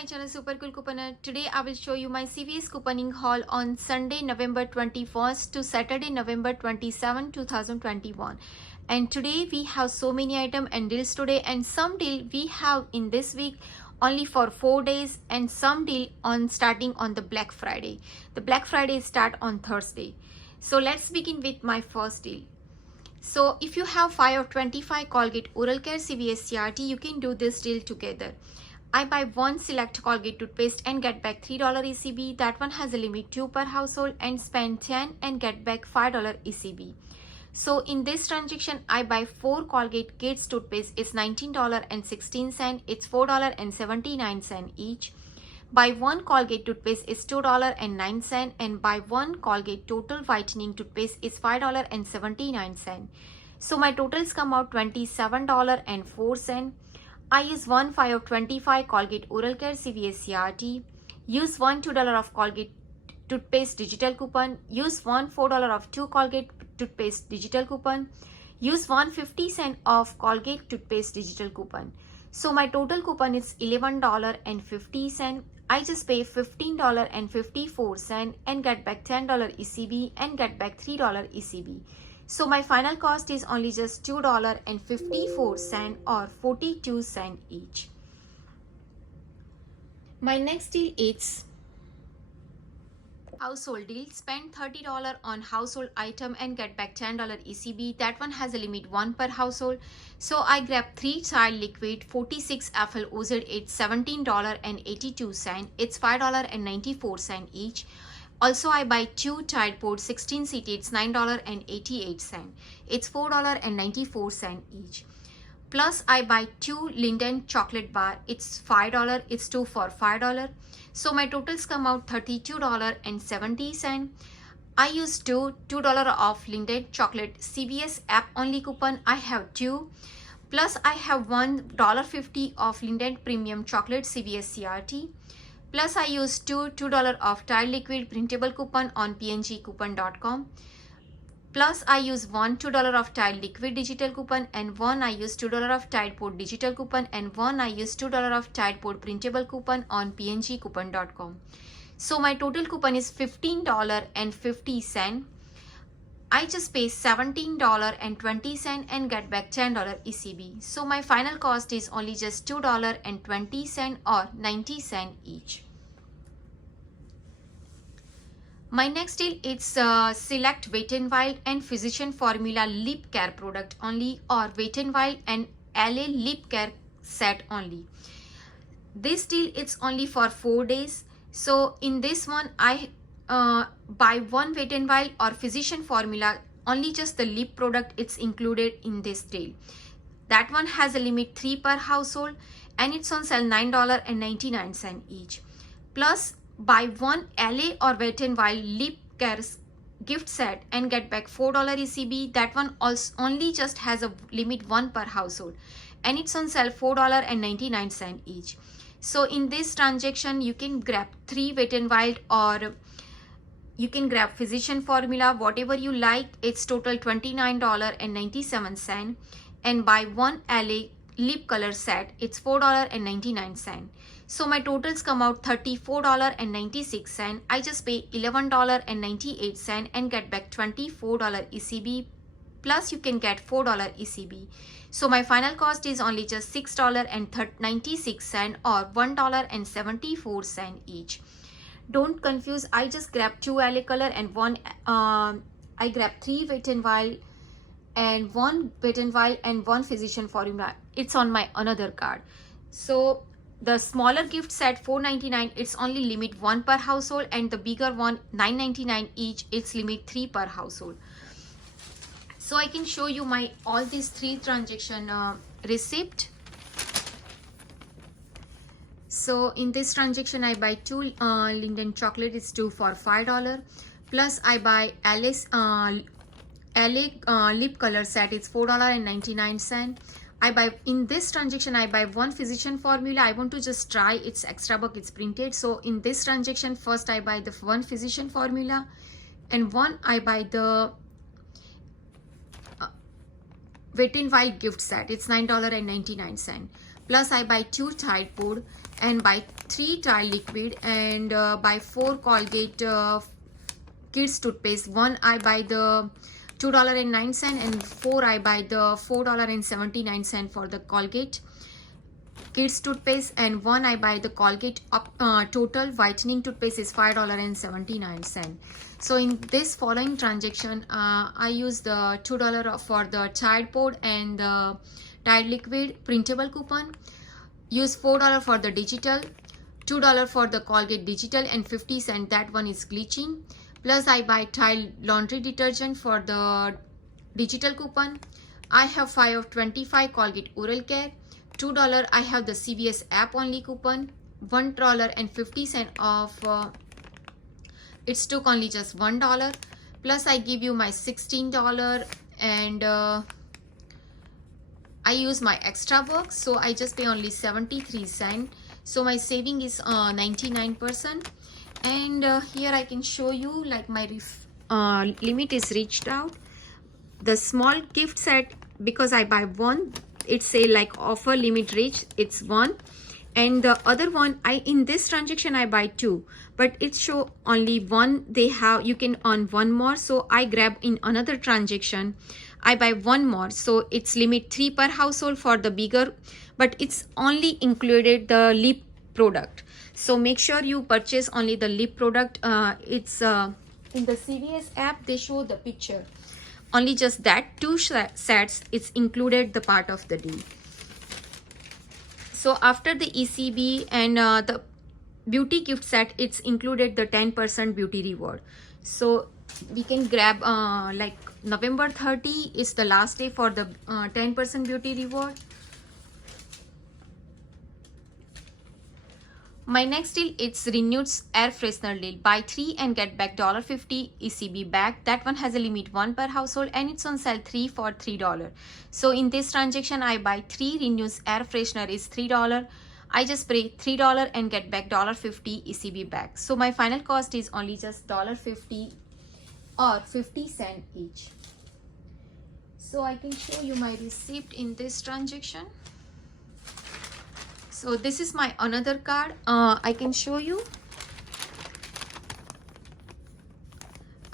my channel Super Cool Couponer. Today I will show you my CVS couponing haul on Sunday, November 21st to Saturday, November 27, 2021. And today we have so many items and deals today, and some deal we have in this week only for 4 days, and some deal on starting on the Black Friday. The Black Friday start on Thursday. So let's begin with my first deal. So if you have 5 or 25 Colgate Oral Care CVS CRT, you can do this deal together. I buy one select Colgate toothpaste and get back $3 ECB. That one has a limit 2 per household, and spend 10 and get back $5 ECB. So in this transaction, I buy 4 Colgate Kids toothpaste. It's $19.16. It's $4.79 each. Buy one Colgate toothpaste is $2.09, and buy one Colgate Total Whitening toothpaste is $5.79. So my totals come out $27.04. I use 1 5 of 25 Colgate Oral Care CVS CRT. Use $1 $2 of Colgate toothpaste digital coupon. Use $1 $4 of 2 Colgate toothpaste digital coupon. Use 1 50 cent of Colgate toothpaste digital coupon. So my total coupon is $11.50. I just pay $15.54 and get back $10 ECB and get back $3 ECB. So my final cost is only just $2.54 or 42 cents each. My next deal is household deal. Spend $30 on household item and get back $10 ECB. That one has a limit 1 per household. So I grab 3 child liquid 46 FL OZ. It's $17.82. It's $5.94 each. Also, I buy 2 Tide Pod 16 CT. It's $9.88. It's $4.94 each. Plus, I buy 2 Linden chocolate bar. It's $5. It's 2 for $5. So my totals come out $32.70. I use $2 of Linden chocolate CVS app only coupon. I have 2. Plus, I have $1.50 of Linden premium chocolate CVS CRT. Plus, I use $2 of Tide liquid printable coupon on pngcoupon.com. Plus, I use $2 of Tide liquid digital coupon, and I use $2 of Tide Pod digital coupon, and I use $2 of Tide Pod printable coupon on pngcoupon.com. So my total coupon is $15.50. I just pay $17.20 and get back $10 ECB. So my final cost is only just $2.20 or 90 cents each. My next deal is select Wet n Wild and Physician Formula Lip Care product only, or Wet n Wild and LA Lip Care set only. This deal is only for 4 days. So in this one, I buy one Wet n Wild or Physician Formula, only just the lip product, it's included in this deal. That one has a limit 3 per household, and it's on sale $9.99 each. Plus, buy one LA or Wet n Wild lip care gift set and get back $4 ECB. That one also only just has a limit 1 per household, and it's on sale $4.99 each. So in this transaction, you can grab 3 Wet n Wild, or you can grab Physician Formula, whatever you like. It's total $29.97, and buy one LA lip color set. It's $4.99. So my totals come out $34.96. I just pay $11.98 and get back $24 ECB. Plus, you can get $4 ECB. So my final cost is only just $6.96 or $1.74 each. Don't confuse. I just grab 2 LA color and I grab 3 Wet n Wild and 1 Wet n Wild and 1 Physician Formula. It's on my another card. So the smaller gift set $4.99, it's only limit 1 per household, and the bigger one $9.99 each, it's limit 3 per household. So I can show you my all these 3 transaction receipt. So in this transaction, I buy 2 Linden chocolate. It's 2 for $5. Plus, I buy LA lip color set. It's $4.99. I buy in this transaction, I buy 1 Physician Formula. I want to just try its extra book. It's printed. So in this transaction, first I buy the 1 Physician Formula, and I buy the Wet n Wild gift set. It's $9.99. plus I buy 2 Tide Pod and buy 3 Tide Liquid and buy 4 Colgate Kids toothpaste. One I buy the $2.09 and 4 I buy the $4.79 for the Colgate Kids toothpaste, and one I buy the Colgate total whitening toothpaste is $5.79. So in this following transaction, I use the $2 for the Tide Pod and the Tide Liquid printable coupon. Use $4 for the digital, $2 for the Colgate digital, and 50 cents that one is glitching. Plus I buy Tide laundry detergent for the digital coupon. I have 5 of 25 Colgate oral care. $2 I have the CVS app only coupon. $1.50 off. It's took only just $1. Plus I give you my $16 and I use my extra bucks, so I just pay only 73 cents. So my saving is 99%. And here I can show you like my limit is reached out. The small gift set, because I buy one, it say like offer limit reach, it's 1, and the other one in this transaction I buy 2, but it show only 1. They have, you can earn 1 more, so I grab in another transaction I buy 1 more, so it's limit 3 per household for the bigger, but it's only included the lip product. So make sure you purchase only the lip product. It's in the CVS app they show the picture. Only just that 2 sets, it's included the part of the deal. So after the ECB and the beauty gift set, it's included the 10% beauty reward. So we can grab like November 30 is the last day for the 10% beauty reward. My next deal, it's Renewed's air freshener deal. Buy 3 and get back $1.50 ECB back. That one has a limit 1 per household and it's on sale 3 for $3. So in this transaction, I buy 3 Renewed's air freshener is $3. I just pay $3 and get back $1.50 ECB back. So my final cost is only just $1.50 or 50 cents each. So I can show you my receipt in this transaction. So this is my another card. I can show you.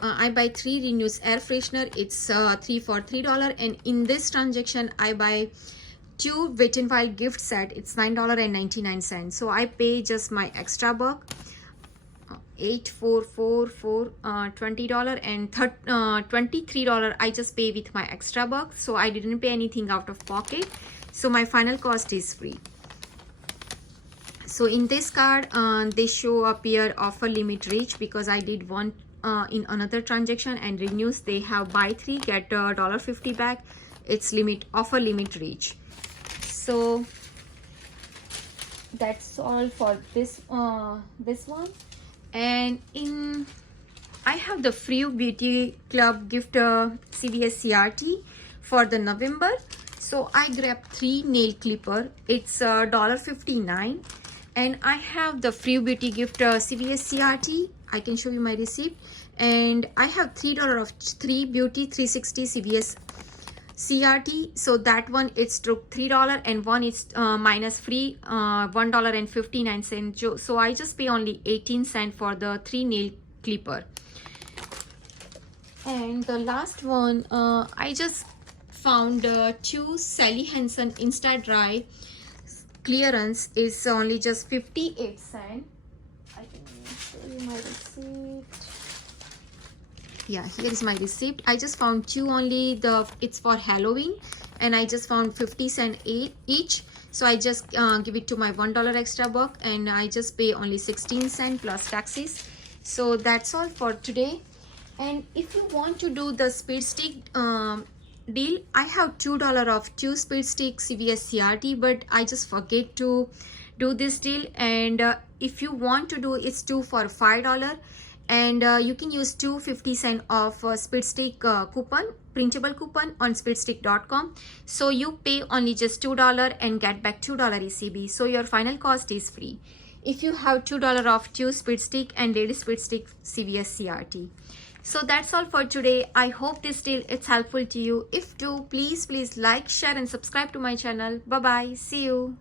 I buy 3 Renewed's air freshener. It's 3 for $3. And in this transaction, I buy 2 Wet n Wild gift set. It's $9.99. So I pay just my extra buck. $8.444 $20 and $23 I just pay with my extra buck. So I didn't pay anything out of pocket. So my final cost is free. So in this card, they show up here offer limit reach because I did one in another transaction, and Renewed's they have buy 3 get $1.50 back. It's offer limit reach. So that's all for this one. And I have the Free Beauty Club gift CVS CRT for the November. So I grabbed 3 nail clipper. It's $1.59. And I have the Free Beauty gift CVS CRT. I can show you my receipt. And I have $3 of 3 Beauty 360 CVS CRT. So that one it's took $3 and one is minus free $1.59. So I just pay only 18 cents for the 3 nail clipper. And the last one, I just found 2 Sally Hansen Insta Dry clearance is only just 58 cents. I can show you my receipt. Yeah, here is my receipt. I just found 2 only. It's for Halloween, and I just found 50 cents each. So I just give it to my $1 extra buck, and I just pay only 16 cents plus taxes. So that's all for today. And if you want to do the speed stick deal, I have $2 of 2 speed stick CVS CRT, but I just forget to do this deal. And if you want to do, it's 2 for $5, and you can use 250 cents of speed stick coupon, printable coupon on speedstick.com. So you pay only just $2 and get back $2 ECB. So your final cost is free if you have $2 off 2 speed stick and lady speed stick CVS CRT. So that's all for today. I hope this deal is helpful to you. If do, please like, share and subscribe to my channel. Bye bye. See you.